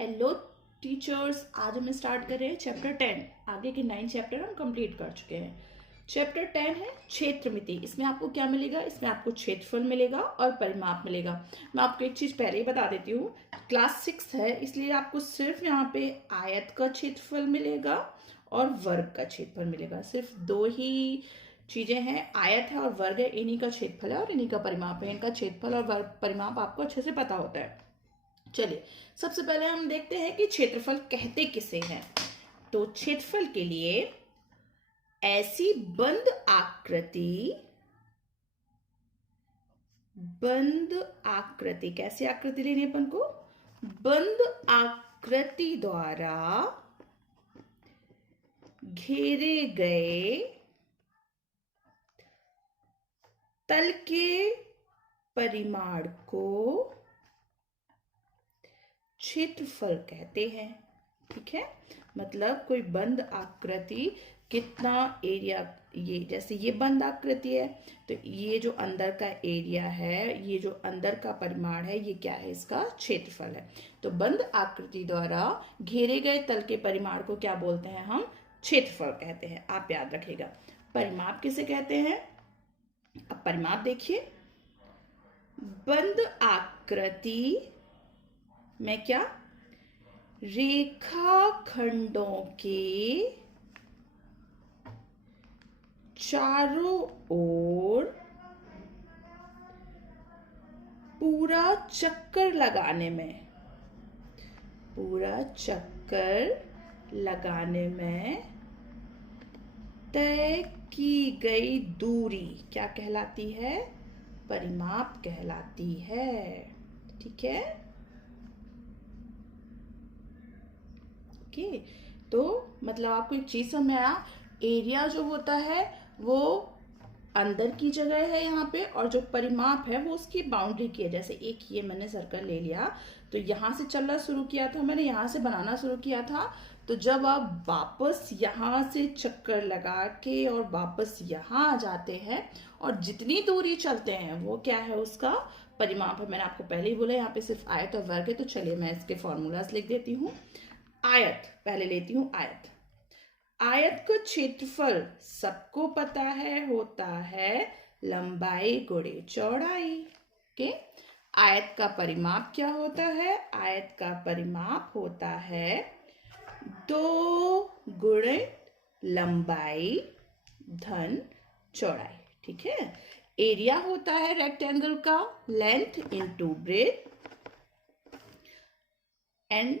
Hello teachers, आज हम start कर रहे हैं चैप्टर 10। आगे के 9 चैप्टर हम कंप्लीट कर चुके हैं। चैप्टर 10 है क्षेत्रमिति। इसमें आपको क्या मिलेगा? इसमें आपको क्षेत्रफल मिलेगा और परिमाप मिलेगा। मैं आपको एक चीज़ पहले ही बता देती हूँ, क्लास 6 है इसलिए आपको सिर्फ यहाँ पे आयत का क्षेत्रफल मिलेगा और वर्ग का क्षेत्रफल मिलेगा। सिर्फ दो ही चीज़ें हैं, आयत है और वर्ग है। इन्हीं का क्षेत्रफल है और इन्हीं का परिमाप है। इनका क्षेत्रफल और वर्ग परिमाप आपको अच्छे से पता होता है। चलिए, सबसे पहले हम देखते हैं कि क्षेत्रफल कहते किसे हैं। तो क्षेत्रफल के लिए ऐसी बंद आकृति कैसी आकृति लेनी है अपन को? बंद आकृति द्वारा घेरे गए तल के परिमाण को क्षेत्रफल कहते हैं। ठीक है, मतलब कोई बंद आकृति कितना एरिया, ये जैसे ये बंद आकृति है तो ये जो अंदर का एरिया है, ये जो अंदर का परिमाण है, ये क्या है? इसका क्षेत्रफल है। तो बंद आकृति द्वारा घेरे गए तल के परिमाण को क्या बोलते हैं? हम क्षेत्रफल कहते हैं। आप याद रखिएगा। परिमाप किसे कहते हैं? अब परिमाप देखिए, बंद आकृति में क्या रेखाखंडों के चारों ओर पूरा चक्कर लगाने में तय की गई दूरी क्या कहलाती है? परिमाप कहलाती है। ठीक है, ओके। तो मतलब आपको एक चीज समझ में आया, एरिया जो होता है वो अंदर की जगह है यहाँ पे, और जो परिमाप है वो उसकी बाउंड्री की है। जैसे एक ये मैंने सर्कल ले लिया, तो यहाँ से चलना शुरू किया था मैंने, यहाँ से बनाना शुरू किया था। तो जब आप वापस यहाँ से चक्कर लगा के और वापस यहाँ आ जाते हैं, और जितनी दूरी चलते हैं वो क्या है? उसका परिमाप है। मैंने आपको पहले ही बोला यहाँ पे सिर्फ आयत और वर्ग है। तो चलिए मैं इसके फॉर्मूलाज लिख देती हूँ। आयत पहले लेती हूँ। आयत का क्षेत्रफल सबको पता है, होता है लंबाई गुणे चौड़ाई के। आयत का परिमाप क्या होता है? आयत का परिमाप होता है 2 गुणे लंबाई धन चौड़ाई। ठीक है। एरिया होता है रेक्टेंगल का length into breadth, and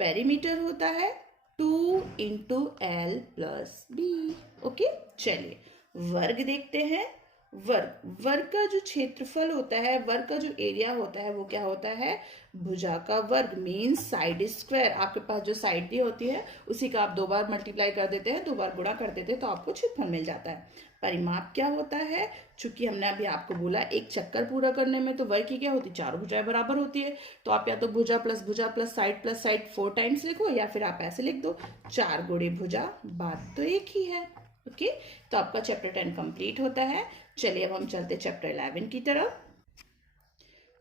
perimeter होता है 2 इंटू एल प्लस बी। ओके, चलिए वर्ग देखते हैं। वर्ग का जो क्षेत्रफल होता है, वर्ग का जो एरिया होता है वो क्या होता है? भुजा का वर्ग मीन्स साइड स्क्वायर। आपके पास जो साइड दी होती है उसी का आप 2 बार मल्टीप्लाई कर देते हैं, 2 बार गुणा कर देते हैं, तो आपको क्षेत्रफल मिल जाता है। परिमाप क्या होता है? चूंकि हमने अभी आपको बोला एक चक्कर पूरा करने में तो वर्ग की क्या होती है? 4 भुजाएं बराबर होती है। तो आप या तो भुजा प्लस साइड 4 टाइम्स लिखो, या फिर आप ऐसे लिख दो 4 गुणे भुजा, बात तो एक ही है। ओके, तो आपका चैप्टर 10 कंप्लीट होता है। चलिए अब हम चलते चैप्टर 11 की तरफ।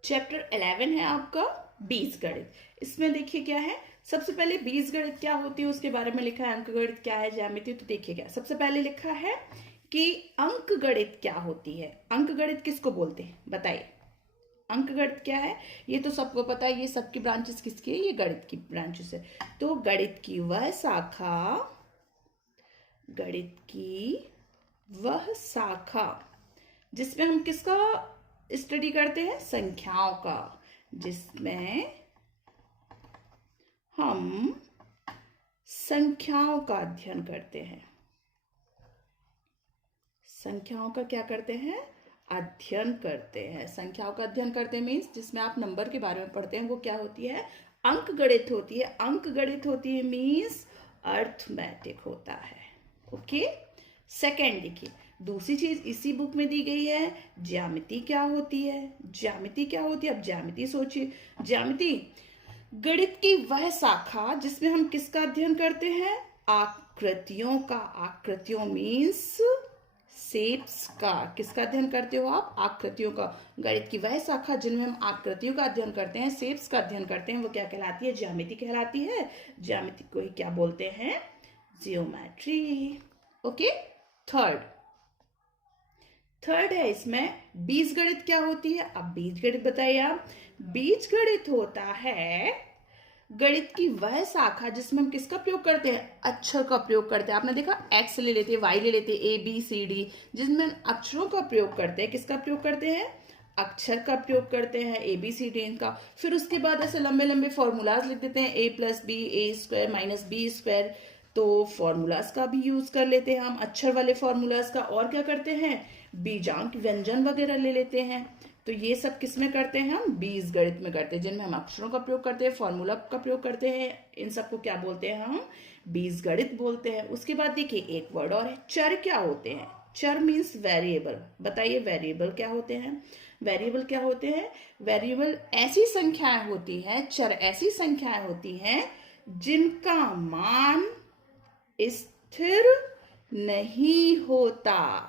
चैप्टर 11 है आपका बीजगणित। इसमें देखिए क्या है, सबसे पहले बीजगणित क्या होती है उसके बारे में लिखा है। अंकगणित क्या है, ज्यामिति। तो देखिए क्या सबसे पहले लिखा है कि अंकगणित क्या होती है। अंकगणित किसको बोलते हैं बताइए? अंकगणित क्या है? ये तो सबको पता है, ये सबकी ब्रांचेस किसकी है? ये गणित की ब्रांचेस है। तो गणित की वह शाखा जिसमें हम किसका स्टडी करते हैं? संख्याओं का। जिसमें हम संख्याओं का अध्ययन करते हैं। संख्याओं का क्या करते हैं? अध्ययन करते हैं। संख्याओं का अध्ययन करते हैं मीन्स जिसमें आप नंबर के बारे में पढ़ते हैं वो क्या होती है? अंकगणित होती है। अंकगणित होती है मीन्स अर्थमेटिक होता है। ओके, सेकेंड देखिए, दूसरी चीज इसी बुक में दी गई है, ज्यामिति क्या होती है? ज्यामिति क्या होती है? अब ज्यामिति सोचिए। ज्यामिति गणित की वह शाखा जिसमें हम किसका अध्ययन करते हैं? आकृतियों का। आकृतियों मीन्स शेप्स का, किसका अध्ययन करते हो आप? आकृतियों का। गणित की वह शाखा जिनमें हम आकृतियों का अध्ययन करते हैं, शेप्स का अध्ययन करते हैं, वो क्या कहलाती है? ज्यामिति कहलाती है। ज्यामिति को ही क्या बोलते हैं? जियोमेट्री। ओके। थर्ड है इसमें बीजगणित क्या होती है? अब बीजगणित बताइए आप। बीजगणित होता है गणित की वह शाखा जिसमें हम किसका प्रयोग करते हैं? अक्षर का प्रयोग करते हैं। आपने देखा एक्स ले लेते हैं, वाई ले लेते हैं, ए बी सी डी, जिसमें हम अक्षरों का प्रयोग करते हैं। किसका प्रयोग करते हैं? अक्षर का प्रयोग करते हैं, ए बी सी डी का। फिर उसके बाद ऐसे लंबे लंबे फॉर्मूलाज लिख देते हैं, ए प्लस बी ए स्क्वायर माइनस बी स्क्वायर। तो फॉर्मूलाज का भी यूज कर लेते हैं हम, अक्षर वाले फॉर्मूलाज का। और क्या करते हैं? बीजांक व्यंजन वगैरह ले लेते हैं। तो ये सब किस में करते हैं हम? बीजगणित में करते हैं, जिनमें हम अक्षरों का प्रयोग करते हैं, फॉर्मूला का प्रयोग करते हैं। इन सबको क्या बोलते हैं हम? बीजगणित बोलते हैं। उसके बाद देखिए एक वर्ड और है, चर क्या होते हैं? चर मीन्स वेरिएबल। बताइए वेरिएबल क्या होते हैं? वेरिएबल क्या होते हैं? वेरिएबल ऐसी संख्याएं होती हैं, चर ऐसी संख्याएं होती हैं जिनका मान स्थिर नहीं होता,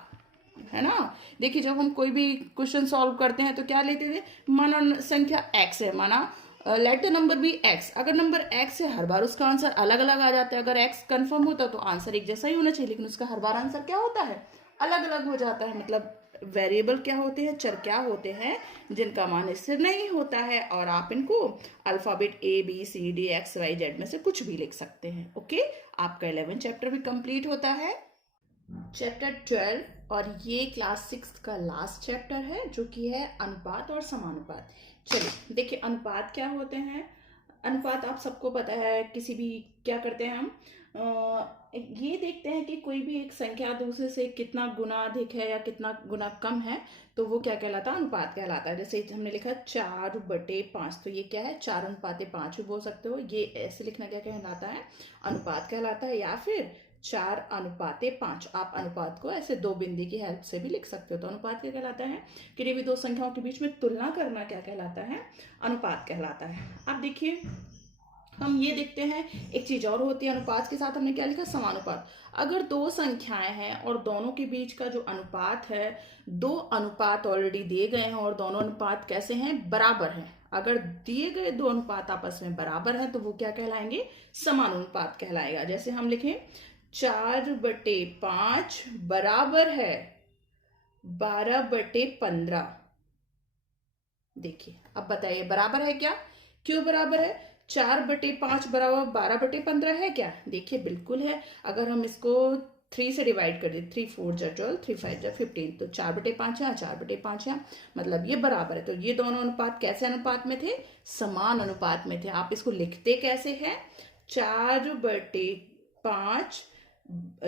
है ना। देखिए जब हम कोई भी क्वेश्चन सॉल्व करते हैं तो क्या लेते थे? माना संख्या x है, माना लेट नंबर भी x। अगर नंबर x है, हर बार उसका आंसर अलग अलग आ जाता है। अगर x कंफर्म होता तो आंसर एक जैसा ही होना चाहिए, लेकिन उसका हर बार आंसर क्या होता है? अलग अलग हो जाता है। मतलब वेरिएबल क्या होते हैं? चर क्या होते हैं जिनका मान स्थिर नहीं होता है, और आप इनको alphabet A B C D X Y Z में से कुछ भी लिख सकते हैं। ओके, आपका 11 चैप्टर भी कंप्लीट होता है। चैप्टर 12, और ये क्लास 6 का लास्ट चैप्टर है, जो कि है अनुपात और समानुपात। चलिए देखिए अधिक क्या होते हैं। अनुपात आप सबको पता है, किसी भी क्या करते हैं हम ये देखते हैं कि कोई भी एक संख्या दूसरे से कितना गुना अधिक है या कितना गुना कम है, तो वो क्या कहलाता है? अनुपात कहलाता है। जैसे हमने लिखा 4/5, तो ये क्या है? 4:5 भी बोल सकते हो। ये ऐसे लिखना क्या कहलाता है? अनुपात कहलाता है। या फिर 4:5, आप अनुपात को ऐसे दो बिंदी की हेल्प से भी लिख सकते हो। तो अनुपात क्या कहलाता है? किसी भी दो संख्याओं के बीच में तुलना करना क्या कहलाता है? अनुपात कहलाता है। अब देखिए हम ये देखते हैं, एक चीज और होती है अनुपात के साथ, हमने क्या लिखा? समानुपात। अगर दो संख्याएं हैं और दोनों के बीच का जो अनुपात है, दो अनुपात ऑलरेडी दिए गए हैं और दोनों अनुपात कैसे हैं? बराबर हैं। अगर दिए गए दो अनुपात आपस में बराबर है तो वो क्या कहलाएंगे? समानुपात कहलाएगा। जैसे हम लिखें 4/5 बराबर है 12/15। देखिए अब बताइए बराबर है क्या? क्यों बराबर है? 4/5 बराबर 12/15 है क्या? देखिए बिल्कुल है। अगर हम इसको 3 से डिवाइड कर दें, 3 4 जा 12, 3 5 जा 15, तो 4/5 यहाँ, 4/5 यहाँ, मतलब ये बराबर है। तो ये दोनों अनुपात कैसे अनुपात में थे? समान अनुपात में थे। आप इसको लिखते कैसे हैं? 4/5,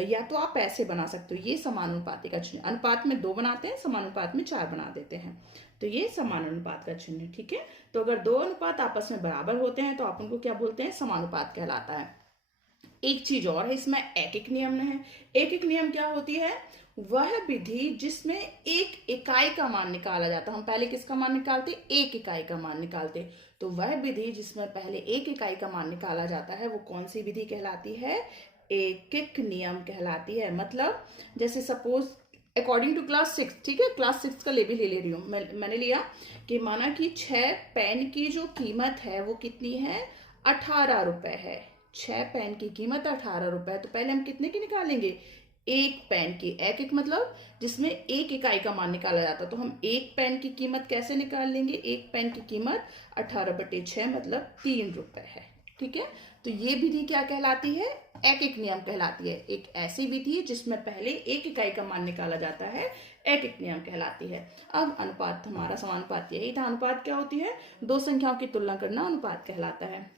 या तो आप ऐसे बना सकते हो, ये समानुपाती का चिन्ह। अनुपात में 2 बनाते हैं, समानुपात में 4 बना देते हैं, तो ये समानुपात का चिन्ह है। ठीक है, तो अगर दो अनुपात आपस में बराबर होते हैं तो आप उनको क्या बोलते हैं? समानुपात कहलाता है। एक चीज और है इसमें, एक एक नियम है। एक एक नियम क्या होती है? वह विधि जिसमें एक इकाई का मान निकाला जाता है। हम पहले किसका मान निकालते? एक इकाई का मान निकालते। तो वह विधि जिसमें पहले एक इकाई का मान निकाला जाता है वो कौन सी विधि कहलाती है? एक नियम कहलाती है। मतलब जैसे सपोज अकॉर्डिंग टू क्लास 6, ठीक है, क्लास 6 का लेवल ले रही हूँ मैंने लिया कि माना कि 6 पेन की जो कीमत है वो कितनी है? 18 रुपए है। 6 पेन की कीमत 18 रुपए। तो पहले हम कितने की निकालेंगे? एक पेन की। एक एक मतलब जिसमें एक इकाई का मान निकाला जाता है। तो हम एक पेन की कीमत कैसे निकाल लेंगे? एक पेन की कीमत 18/6 मतलब 3 रुपए है। ठीक है, तो ये विधि क्या कहलाती है? एक एक नियम कहलाती है। एक ऐसी विधि जिसमें पहले एक इकाई का मान निकाला जाता है, एक एक नियम कहलाती है। अब अनुपात, हमारा समानुपात यही था। अनुपात क्या होती है? दो संख्याओं की तुलना करना अनुपात कहलाता है।